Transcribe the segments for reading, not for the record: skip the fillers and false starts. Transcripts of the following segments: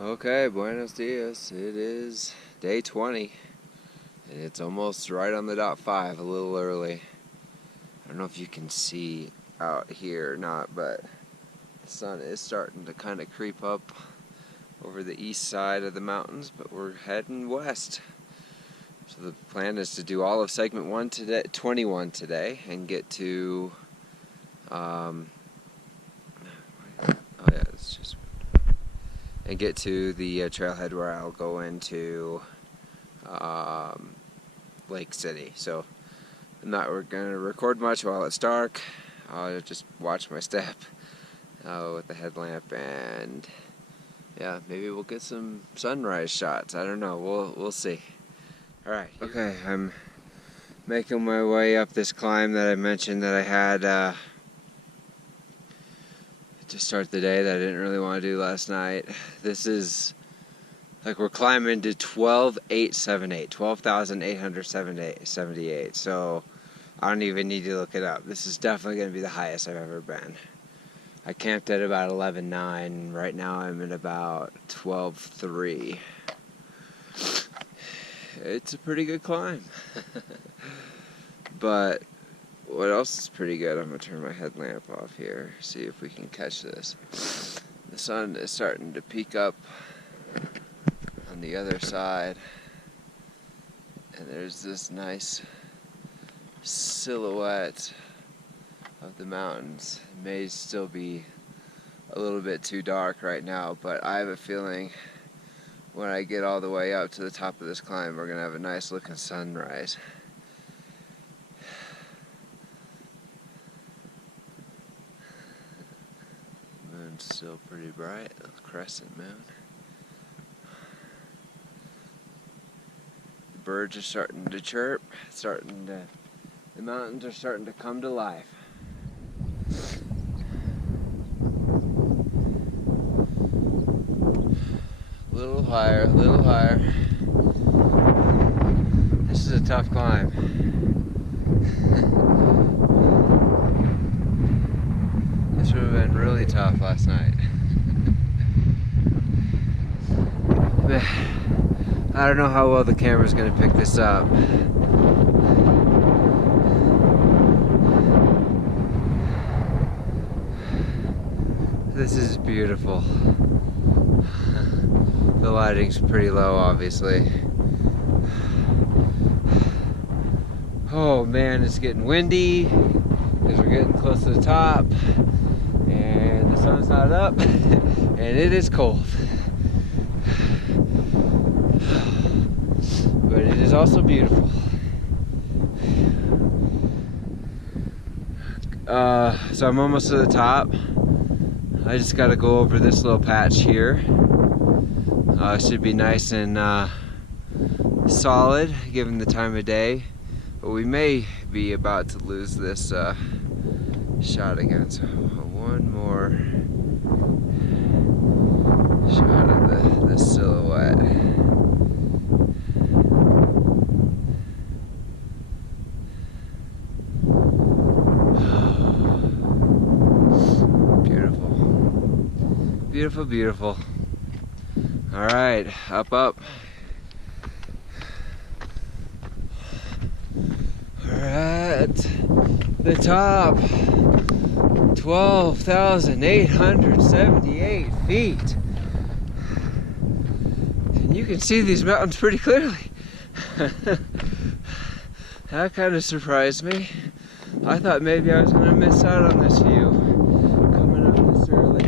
Okay, buenos dias. It is day 20, and it's almost right on the dot 5, a little early. I don't know if you can see out here or not, but the sun is starting to kind of creep up over the east side of the mountains, but we're heading west. So the plan is to do all of segment 21 today, and get to, and get to the trailhead where I'll go into Lake City. So we're going to record much while it's dark. I'll just watch my step with the headlamp, and yeah, maybe we'll get some sunrise shots. I don't know. We'll see. All right. Okay, I'm making my way up this climb that I mentioned that I had to start the day that I didn't really want to do last night. This is like we're climbing to 12,878. So I don't even need to look it up. This is definitely going to be the highest I've ever been. I camped at about 11.9. Right now I'm at about 12.3. It's a pretty good climb. But what else is pretty good? I'm going to turn my headlamp off here, see if we can catch this. The sun is starting to peek up on the other side, and there's this nice silhouette of the mountains. It may still be a little bit too dark right now, but I have a feeling when I get all the way up to the top of this climb, we're going to have a nice looking sunrise. Moon's still pretty bright, a crescent moon. The birds are starting to chirp, the mountains are starting to come to life. A little higher, a little higher. This is a tough climb. This would have been really tough last night. I don't know how well the camera's going to pick this up. This is beautiful. The lighting's pretty low, obviously. Oh man, it's getting windy because we're getting close to the top, and the sun's not up, and it is cold. But it is also beautiful. So I'm almost to the top. I just got to go over this little patch here. It should be nice and solid given the time of day, but we may be about to lose this shot again. So one more shot of the silhouette. Beautiful, beautiful. All right, up. We're at the top, 12,878 feet. And you can see these mountains pretty clearly. That kind of surprised me. I thought maybe I was going to miss out on this view coming up this early.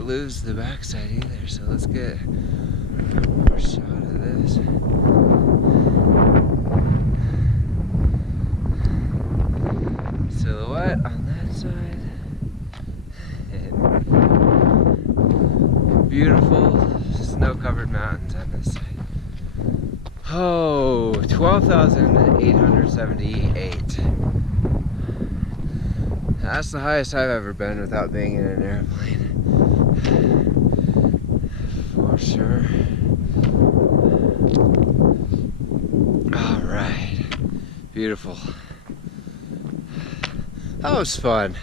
Lose the backside either, so let's get one more shot of this. Silhouette on that side. Beautiful snow-covered mountains on this side. Oh, 12,878. That's the highest I've ever been without being in an airplane. For sure. Alright. Beautiful. That was fun.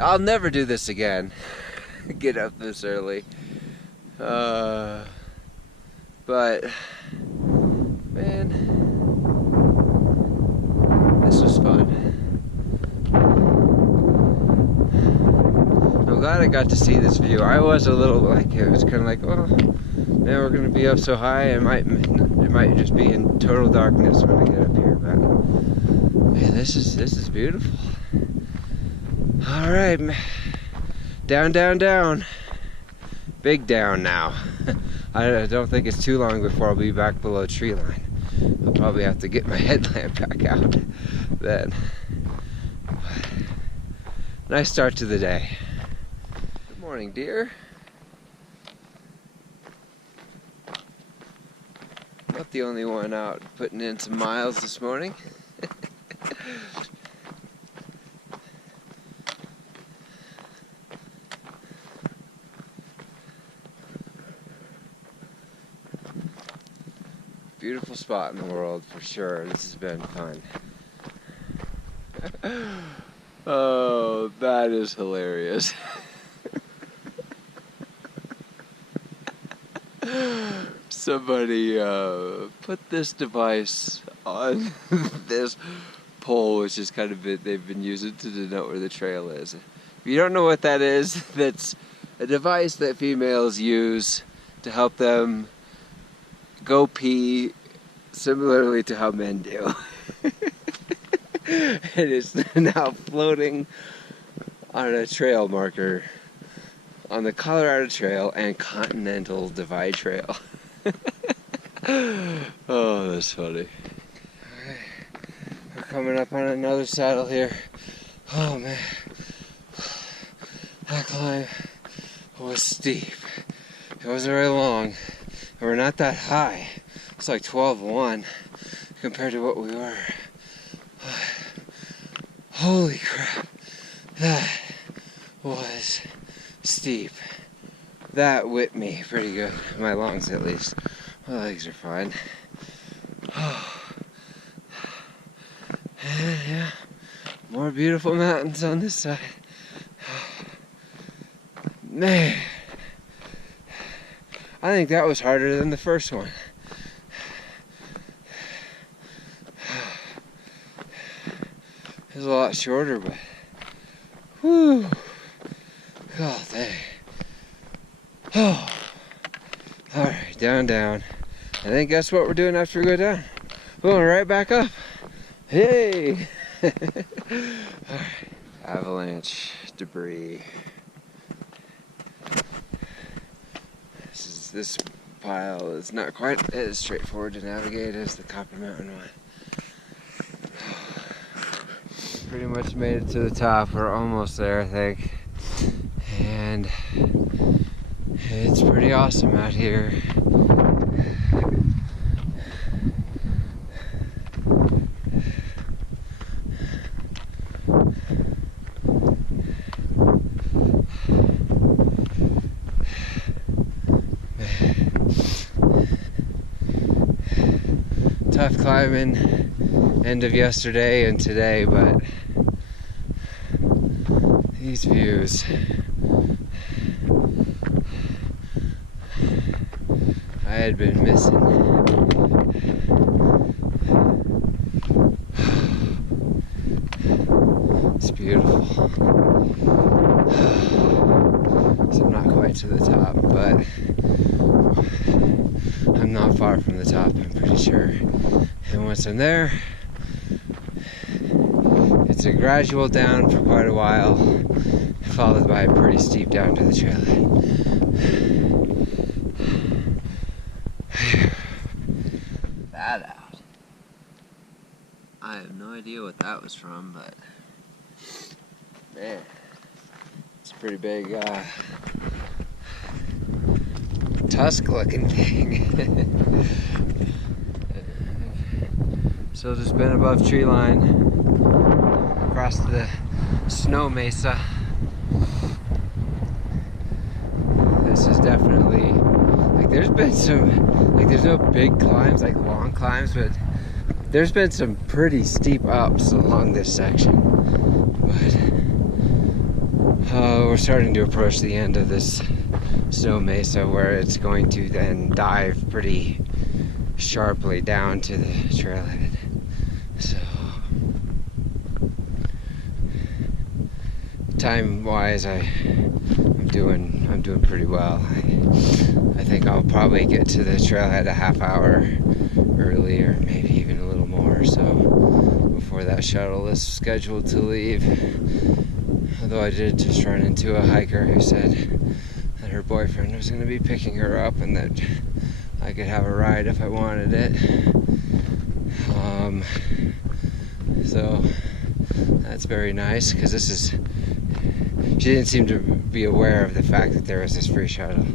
I'll never do this again. Get up this early. But, man, this was fun. I'm glad I got to see this view. I was a little like, it was kind of like, oh, man, we're gonna be up so high. It might just be in total darkness when I get up here. But man, this is beautiful. All right, down, down, down. Big down now. I don't think it's too long before I'll be back below tree line. I'll probably have to get my headlamp back out then. Nice start to the day. Good morning, dear. Not the only one out putting in some miles this morning. Beautiful spot in the world for sure. This has been fun. Oh, that is hilarious. Somebody put this device on this pole, which is kind of they've been using to denote where the trail is. If you don't know what that is, that's a device that females use to help them go pee, similarly to how men do. It is now floating on a trail marker on the Colorado Trail and Continental Divide Trail. Oh, that's funny. Okay. We're coming up on another saddle here. Oh man, that climb was steep. It wasn't very long, and we're not that high. It's like 12-1 compared to what we were. Holy crap, that was steep. That whipped me pretty good, my lungs at least. My legs are fine. And yeah, more beautiful mountains on this side. Man, I think that was harder than the first one. It was a lot shorter, but whew. God dang. Oh. Alright, down, down. I think that's what we're doing after we go down. We're going right back up. Hey! Alright. Avalanche debris. This pile is not quite as straightforward to navigate as the Copper Mountain one. Pretty much made it to the top. We're almost there, I think. And it's pretty awesome out here. Tough climbing end of yesterday and today, but these views, I had been missing. It's beautiful. So I'm not quite to the top, but I'm not far from the top, I'm pretty sure. And once I'm there, it's a gradual down for quite a while, followed by a pretty steep down to the trailhead. That out. I have no idea what that was from, but man, it's a pretty big tusk-looking thing. So just been above tree line, across the snow mesa. This is definitely, like, there's been some, like, there's no big climbs, like long climbs, but there's been some pretty steep ups along this section, but we're starting to approach the end of this snow mesa where it's going to then dive pretty sharply down to the trailhead. So time wise I'm doing pretty well. I think I'll probably get to the trailhead a half hour early, or maybe even a little more so, before that shuttle is scheduled to leave. Although I did just run into a hiker who said that her boyfriend was going to be picking her up and that I could have a ride if I wanted it. So that's very nice, because she didn't seem to be aware of the fact that there was this free shuttle.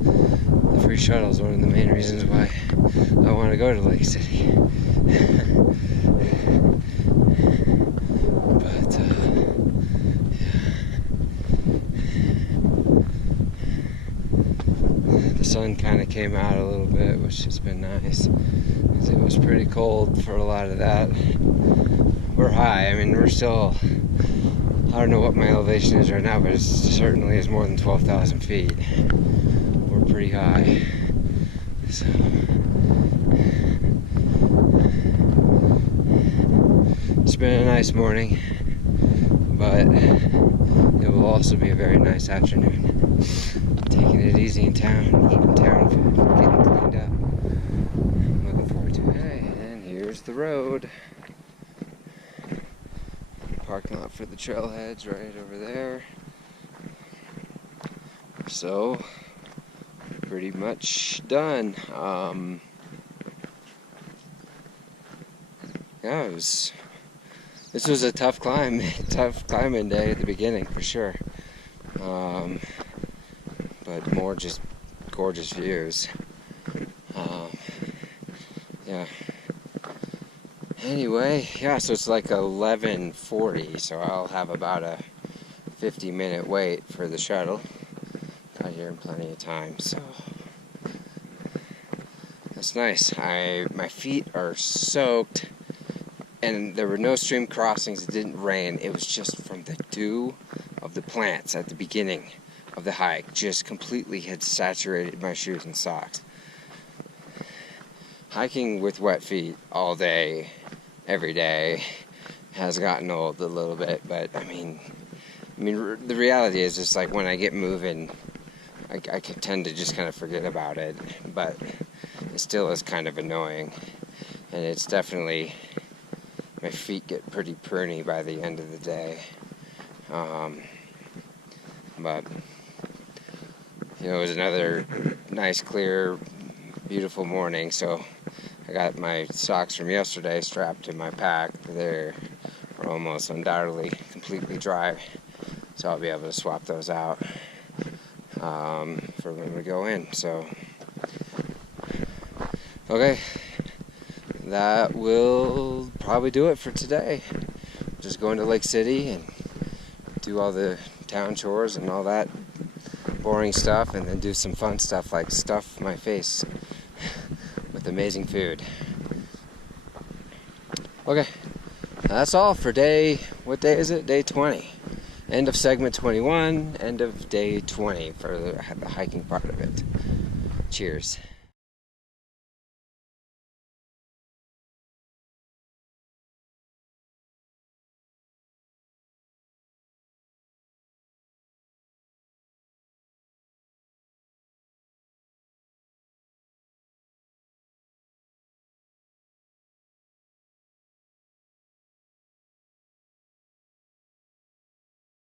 The free shuttle is one of the main reasons why I want to go to Lake City. But the sun kind of came out a little bit, which has been nice, because it was pretty cold for a lot of that. We're high. I mean, we're still, I don't know what my elevation is right now, but it certainly is more than 12,000 feet. We're pretty high. So it's been a nice morning, but it will also be a very nice afternoon. Taking it easy in town, eating town food, getting cleaned up. I'm looking forward to it. Hey, and here's the road. Parking lot for the trailheads right over there. So, pretty much done. Yeah, this was a tough climbing day at the beginning for sure. But more just gorgeous views. Yeah. Anyway, yeah, so it's like 11:40, so I'll have about a 50-minute wait for the shuttle. Got here in plenty of time, so that's nice. My feet are soaked, and there were no stream crossings. It didn't rain. It was just from the dew of the plants at the beginning of the hike. Just completely had saturated my shoes and socks. Hiking with wet feet all day, every day, has gotten old a little bit, but I mean, the reality is just like when I get moving, I can tend to just kind of forget about it, but it still is kind of annoying, and it's definitely, my feet get pretty pruny by the end of the day, but it was another nice, clear, beautiful morning, so I got my socks from yesterday strapped to my pack. They're almost undoubtedly completely dry, so I'll be able to swap those out for when we go in. So, okay, that will probably do it for today. Just going to Lake City and do all the town chores and all that boring stuff, and then do some fun stuff like stuff my face with amazing food. Okay, that's all for what day is it? Day 20. End of segment 21, end of day 20 for the hiking part of it. Cheers.